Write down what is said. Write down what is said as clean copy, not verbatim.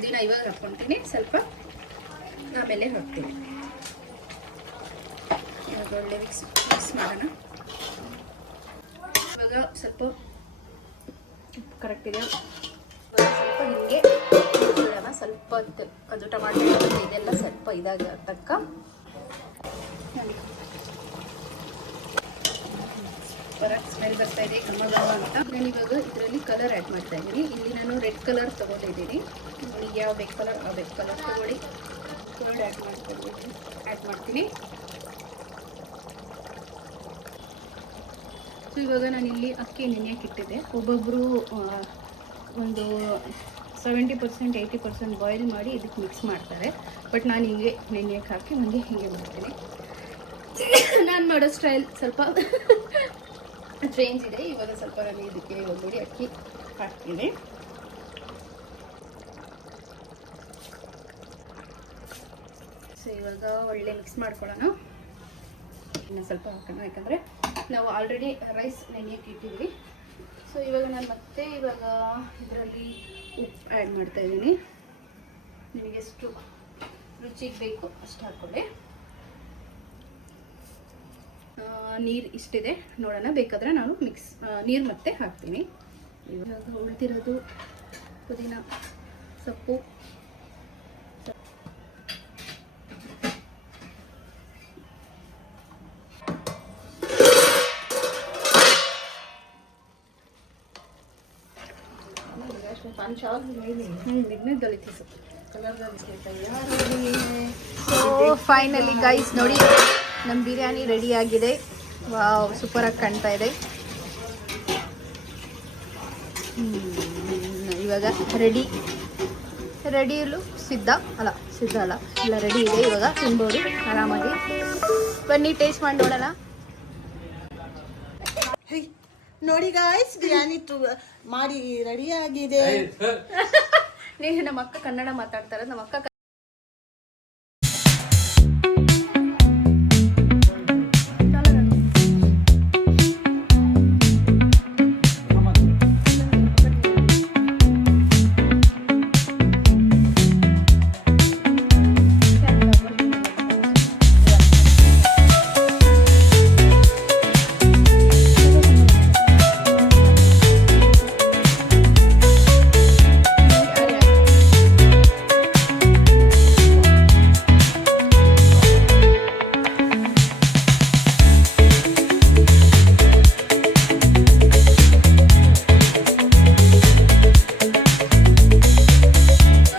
ಪುದೀನ ಇವಾಗ ಹಾಕ್ಕೊತೀನಿ, ಸ್ವಲ್ಪ ಆಮೇಲೆ ಹಾಕ್ತೀನಿ. ಇವಾಗ ಒಳ್ಳೆ ಮಿಕ್ಸ್ ಮಾಡೋಣ. ಇವಾಗ ಸ್ವಲ್ಪ ಕರೆಕ್ಟ್ ಇದೆ. ಸ್ವಲ್ಪ ಹಿಂಗೆ ಬಿಡೋಣ, ಸ್ವಲ್ಪ ಹೊತ್ತು ಅದು ಟೊಮಾಟೊ ಇದೆಲ್ಲ ಸ್ವಲ್ಪ ಇದಾಗಿ ತಕ್ಕ ಸ್ಮೆಲ್ ಬರ್ತಾ ಇದೆ ಘಮ ಘಮ ಅಂತ. ನಾನು ಇವಾಗ ಇದರಲ್ಲಿ ಕಲರ್ ಆ್ಯಡ್ ಮಾಡ್ತಾ ಇದ್ದೀನಿ. ಇಲ್ಲಿ ನಾನು ರೆಡ್ ಕಲರ್ ತೊಗೊಂಡಿದ್ದೀನಿ. ನಿಮಗೆ ಯಾವ ಬೇಕು ಕಲರ್ ಆ ಬೇಕು ಕಲರ್ ತೊಗೊಳ್ಳಿ. ಕಲರ್ ಆ್ಯಡ್ ಮಾಡ್ತೀನಿ. ಸೊ ಇವಾಗ ನಾನಿಲ್ಲಿ ಅಕ್ಕಿ ನೆನೆಯಕ್ಕೆ ಇಟ್ಟಿದ್ದೆ. ಒಬ್ಬೊಬ್ಬರು ಒಂದು 70% 80% ಬಾಯ್ಲ್ ಮಾಡಿ ಇದಕ್ಕೆ ಮಿಕ್ಸ್ ಮಾಡ್ತಾರೆ. ಬಟ್ ನಾನು ಹಿಂಗೆ ನೆನೆಯಕ್ಕೆ ಹಾಕಿ ನನಗೆ ಹೀಗೆ ಮಾಡ್ತೀನಿ. ನಾನು ಮಾಡೋ ಸ್ಟೈಲ್ ಸ್ವಲ್ಪ ಚೇಂಜ್ ಇದೆ. ಇವಾಗ ಸ್ವಲ್ಪ ನಾನು ಇದಕ್ಕೆ ನೋಡಿ ಅಕ್ಕಿ ಹಾಕ್ತೀನಿ. ಸೊ ಇವಾಗ ಒಳ್ಳೆ ಮಿಕ್ಸ್ ಮಾಡ್ಕೊಳ್ಳೋಣ. ಇನ್ನು ಸ್ವಲ್ಪ ಹಾಕೋಣ, ಯಾಕಂದರೆ ನಾವು ಆಲ್ರೆಡಿ ರೈಸ್ ನೆನೆಯಕ್ಕೆ ಇಟ್ಟಿದ್ವಿ. ಸೊ ಇವಾಗ ನಾನು ಮತ್ತೆ ಇವಾಗ ಇದರಲ್ಲಿ ಉಪ್ಪು ಆ್ಯಡ್ ಮಾಡ್ತಾ ಇದ್ದೀನಿ. ನಿಮಗೆ ಎಷ್ಟು ರುಚಿಗೆ ಬೇಕು ಅಷ್ಟು ಹಾಕ್ಕೊಳ್ಳಿ. ನೀರು ಇಷ್ಟಿದೆ ನೋಡೋಣ, ಬೇಕಾದರೆ ನಾನು ನೀರು ಮತ್ತೆ ಹಾಕ್ತೀನಿ. ಇವಾಗ ಉಳಿದಿರೋದು ಪುದೀನ ಸೊಪ್ಪು, ಫೈನಲಿ ಗೈಸ್ ನೋಡಿ, ನಮ್ಮ ಬಿರಿಯಾನಿ ರೆಡಿ ಆಗಿದೆ. ವಾವ್, ಸೂಪರಾಗಿ ಕಾಣ್ತಾ ಇದೆ. ಇವಾಗ ರೆಡಿಯಲ್ಲೂ ಸಿದ್ಧ ಅಲ್ಲ ಎಲ್ಲ ರೆಡಿ ಇದೆ. ಇವಾಗ ತಿನ್ಬೋದು ಆರಾಮಾಗಿ. ಬನ್ನಿ ಟೇಸ್ಟ್ ಮಾಡಿ ನೋಡೋಣ. ನೋಡಿ ಗಾಯ್ಸ್, ಬಿರಿಯಾನಿ ಮಾಡಿ ರೆಡಿ ಆಗಿದೆ. ನಮ್ಮ ಅಕ್ಕ ಕನ್ನಡ ಮಾತಾಡ್ತಾರೆ. ನಮ್ಮ ಅಕ್ಕ